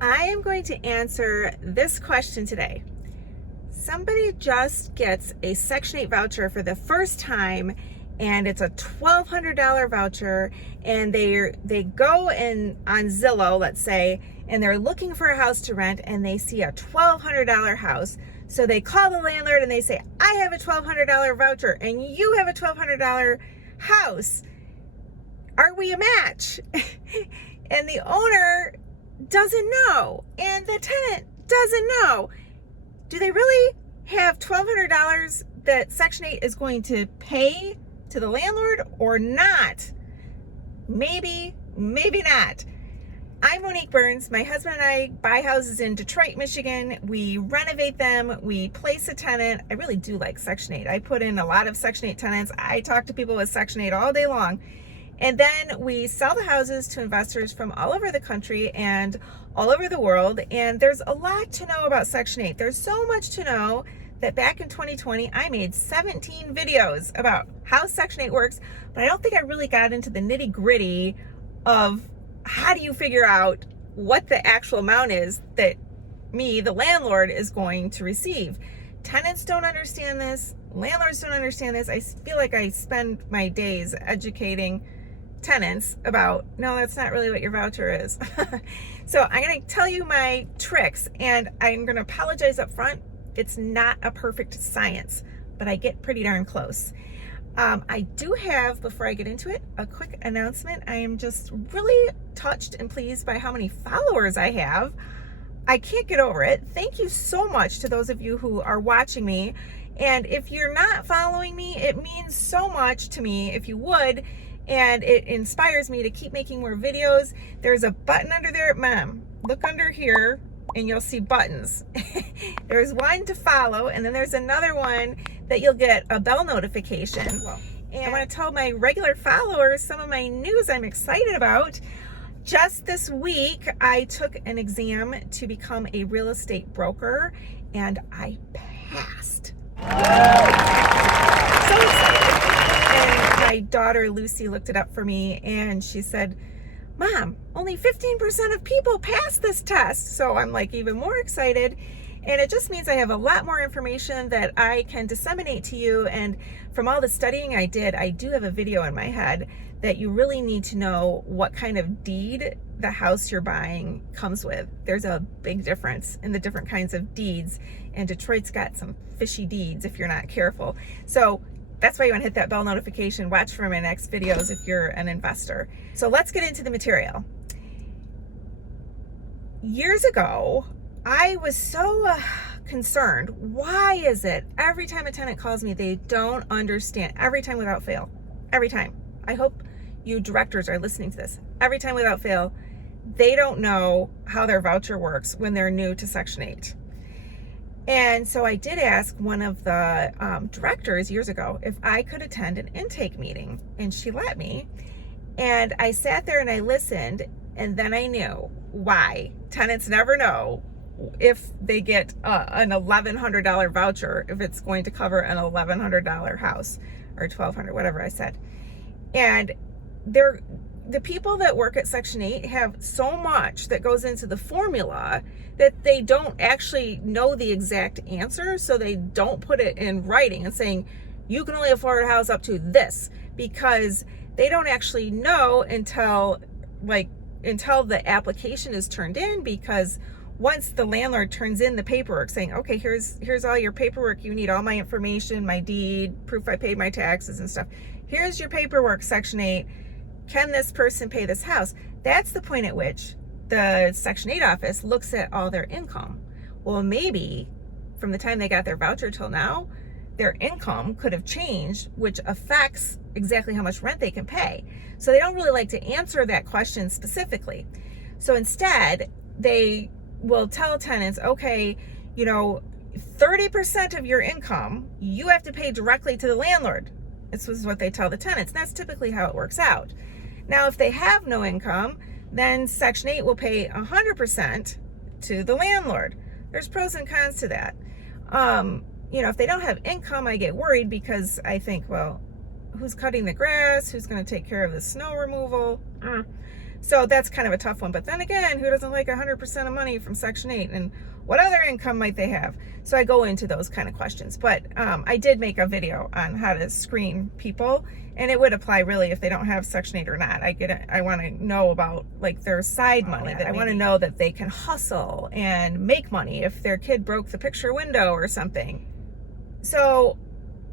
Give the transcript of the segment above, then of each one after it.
I am going to answer this question today. Somebody just gets a Section 8 voucher for the first time, and it's a $1,200 voucher, and they go in on Zillow, let's say, and they're looking for a house to rent, and they see a $1,200 house. So they call the landlord and they say, I have a $1,200 voucher and you have a $1,200 house. Are we a match? And the owner doesn't know, and the tenant doesn't know. Do they really have $1,200 that Section 8 is going to pay to the landlord or not? Maybe, maybe not. I'm Monique Burns. My husband and I buy houses in Detroit, Michigan. We renovate them. We place a tenant. I really do like Section 8. I put in a lot of Section 8 tenants. I talk to people with Section 8 all day long. And then we sell the houses to investors from all over the country and all over the world. And there's a lot to know about Section 8. There's so much to know that back in 2020, I made 17 videos about how Section 8 works, but I don't think I really got into the nitty gritty of how do you figure out what the actual amount is that me, the landlord, is going to receive. Tenants don't understand this. Landlords don't understand this. I feel like I spend my days educating tenants about, no, that's not really what your voucher is. So I'm going to tell you my tricks, and I'm going to apologize up front. It's not a perfect science, but I get pretty darn close. I do have, before I get into it, a quick announcement. I am just really touched and pleased by how many followers I have. I can't get over it. Thank you so much to those of you who are watching me. And if you're not following me, it means so much to me if you would. And it inspires me to keep making more videos. There's a button under there. Mom, look under here and you'll see buttons. There's one to follow, and then there's another one that you'll get a bell notification. And I want to tell my regular followers some of my news I'm excited about. Just this week, I took an exam to become a real estate broker, and I passed. So excited. And my daughter Lucy looked it up for me, and she said, Mom, only 15% of people pass this test. So I'm like even more excited. And it just means I have a lot more information that I can disseminate to you. And from all the studying I did, I do have a video in my head that you really need to know what kind of deed the house you're buying comes with. There's a big difference in the different kinds of deeds. And Detroit's got some fishy deeds if you're not careful. So that's why you want to hit that bell notification. Watch for my next videos if you're an investor. So let's get into the material. Years ago, I was so concerned. Why is it every time a tenant calls me, they don't understand? Every time without fail. Every time. I hope you directors are listening to this. Every time without fail, they don't know how their voucher works when they're new to Section 8. And so I did ask one of the directors years ago if I could attend an intake meeting, and she let me. And I sat there and I listened, and then I knew why tenants never know if they get an $1,100 voucher, if it's going to cover an $1,100 house or $1,200, whatever I said. And the people that work at Section 8 have so much that goes into the formula that they don't actually know the exact answer, so they don't put it in writing and saying, you can only afford a house up to this, because they don't actually know until the application is turned in, because once the landlord turns in the paperwork saying, okay, here's all your paperwork you need, all my information, my deed, proof I paid my taxes and stuff. Here's your paperwork, Section 8. Can this person pay this house? That's the point at which the Section 8 office looks at all their income. Well, maybe from the time they got their voucher till now, their income could have changed, which affects exactly how much rent they can pay. So they don't really like to answer that question specifically. So instead, they will tell tenants, okay, 30% of your income, you have to pay directly to the landlord. This is what they tell the tenants. And that's typically how it works out. Now, if they have no income, then Section 8 will pay 100% to the landlord. There's pros and cons to that. If they don't have income, I get worried, because I think, well, who's cutting the grass? Who's going to take care of the snow removal? So that's kind of a tough one. But then again, who doesn't like 100% of money from Section 8? And what other income might they have? So I go into those kind of questions. But I did make a video on how to screen people, and it would apply really if they don't have Section 8 or not. I want to know about like their side money. That I want to know that they can hustle and make money if their kid broke the picture window or something. So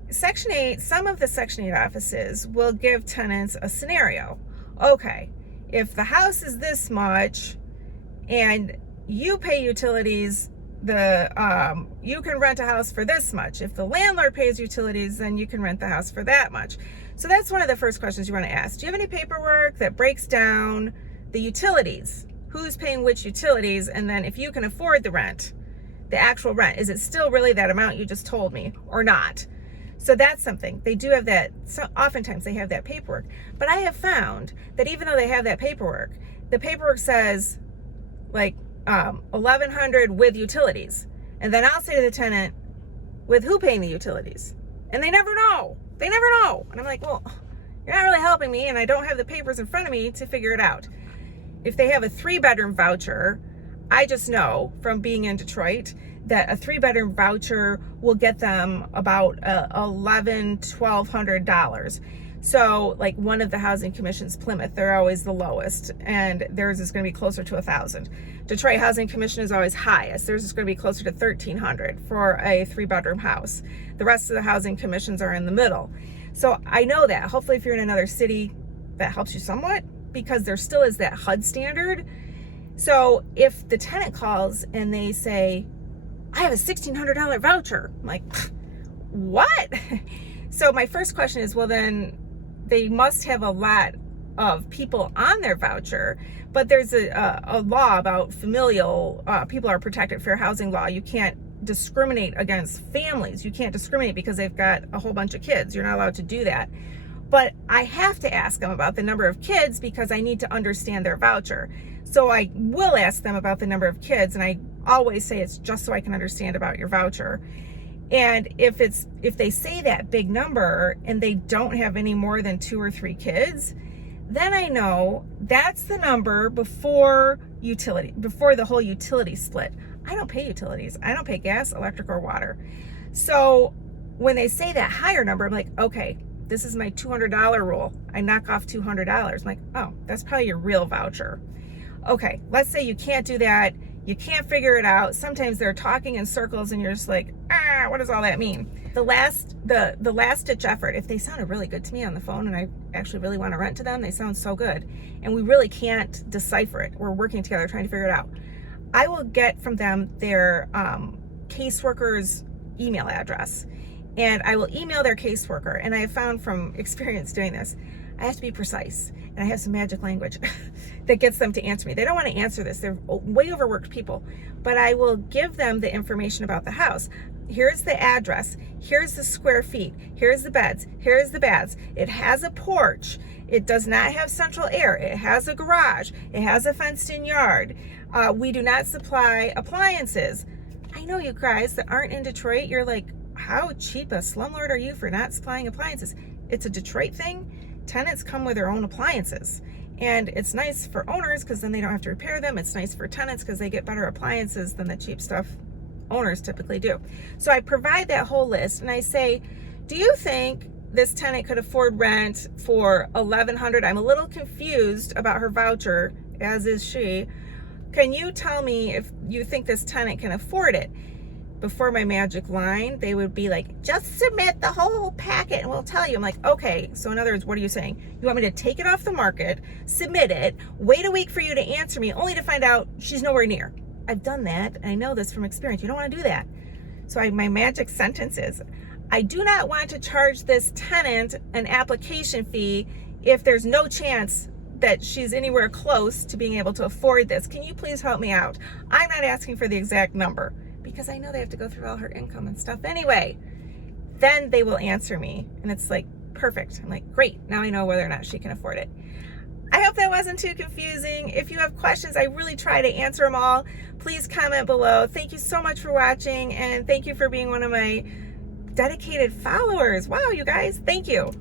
Section 8, some of the Section 8 offices will give tenants a scenario. Okay, if the house is this much and you pay utilities, you can rent a house for this much. If the landlord pays utilities, then you can rent the house for that much. So that's one of the first questions you want to ask. Do you have any paperwork that breaks down the utilities? Who's paying which utilities? And then if you can afford the rent, the actual rent, is it still really that amount you just told me or not? So that's something. They do have that. So oftentimes they have that paperwork. But I have found that even though they have that paperwork, the paperwork says like $1,100 with utilities. And then I'll say to the tenant, with who paying the utilities? And they never know. They never know. And I'm like, well, you're not really helping me, and I don't have the papers in front of me to figure it out. If they have a 3-bedroom voucher, I just know from being in Detroit that a 3-bedroom voucher will get them about $1,100-$1,200. So like one of the housing commissions, Plymouth, they're always the lowest, and theirs is going to be closer to $1,000. Detroit Housing Commission is always highest. Theirs is going to be closer to $1,300 for a 3-bedroom house. The rest of the housing commissions are in the middle. So I know that. Hopefully if you're in another city, that helps you somewhat, because there still is that HUD standard. So if the tenant calls and they say, I have a $1,600 voucher, I'm like, what? So my first question is, well, then they must have a lot of people on their voucher, but there's a law about familial, people are protected, fair housing law. You can't discriminate against families. You can't discriminate because they've got a whole bunch of kids. You're not allowed to do that. But I have to ask them about the number of kids because I need to understand their voucher. So I will ask them about the number of kids, and I always say it's just so I can understand about your voucher. And if they say that big number and they don't have any more than 2 or 3 kids, then I know that's the number before the whole utility split. I don't pay utilities. I don't pay gas, electric, or water. So when they say that higher number, I'm like, okay, this is my $200 rule. I knock off $200. I'm like, oh, that's probably your real voucher. Okay, let's say you can't do that. You can't figure it out. Sometimes they're talking in circles and you're just like, what does all that mean? The last ditch effort, if they sounded really good to me on the phone and I actually really want to rent to them, they sound so good, and we really can't decipher it. We're working together trying to figure it out. I will get from them their caseworker's email address, and I will email their caseworker. And I have found from experience doing this, I have to be precise, and I have some magic language that gets them to answer me. They don't want to answer this. They're way overworked people, but I will give them the information about the house. Here's the address. Here's the square feet. Here's the beds. Here's the baths. It has a porch. It does not have central air. It has a garage. It has a fenced-in yard. We do not supply appliances. I know you guys that aren't in Detroit, you're like, how cheap a slumlord are you for not supplying appliances? It's a Detroit thing. Tenants come with their own appliances, and it's nice for owners because then they don't have to repair them. It's nice for tenants because they get better appliances than the cheap stuff owners typically do. So I provide that whole list, and I say, do you think this tenant could afford rent for $1,100? I'm a little confused about her voucher, as is she. Can you tell me if you think this tenant can afford it? Before my magic line, they would be like, just submit the whole packet and we'll tell you. I'm like, okay, so in other words, what are you saying? You want me to take it off the market, submit it, wait a week for you to answer me, only to find out she's nowhere near? I've done that, and I know this from experience. You don't want to do that. So my magic sentence is, I do not want to charge this tenant an application fee if there's no chance that she's anywhere close to being able to afford this. Can you please help me out? I'm not asking for the exact number, because I know they have to go through all her income and stuff anyway. Then they will answer me, and it's like, perfect. I'm like, great, now I know whether or not she can afford it. I hope that wasn't too confusing. If you have questions, I really try to answer them all. Please comment below. Thank you so much for watching, and thank you for being one of my dedicated followers. Wow, you guys, thank you.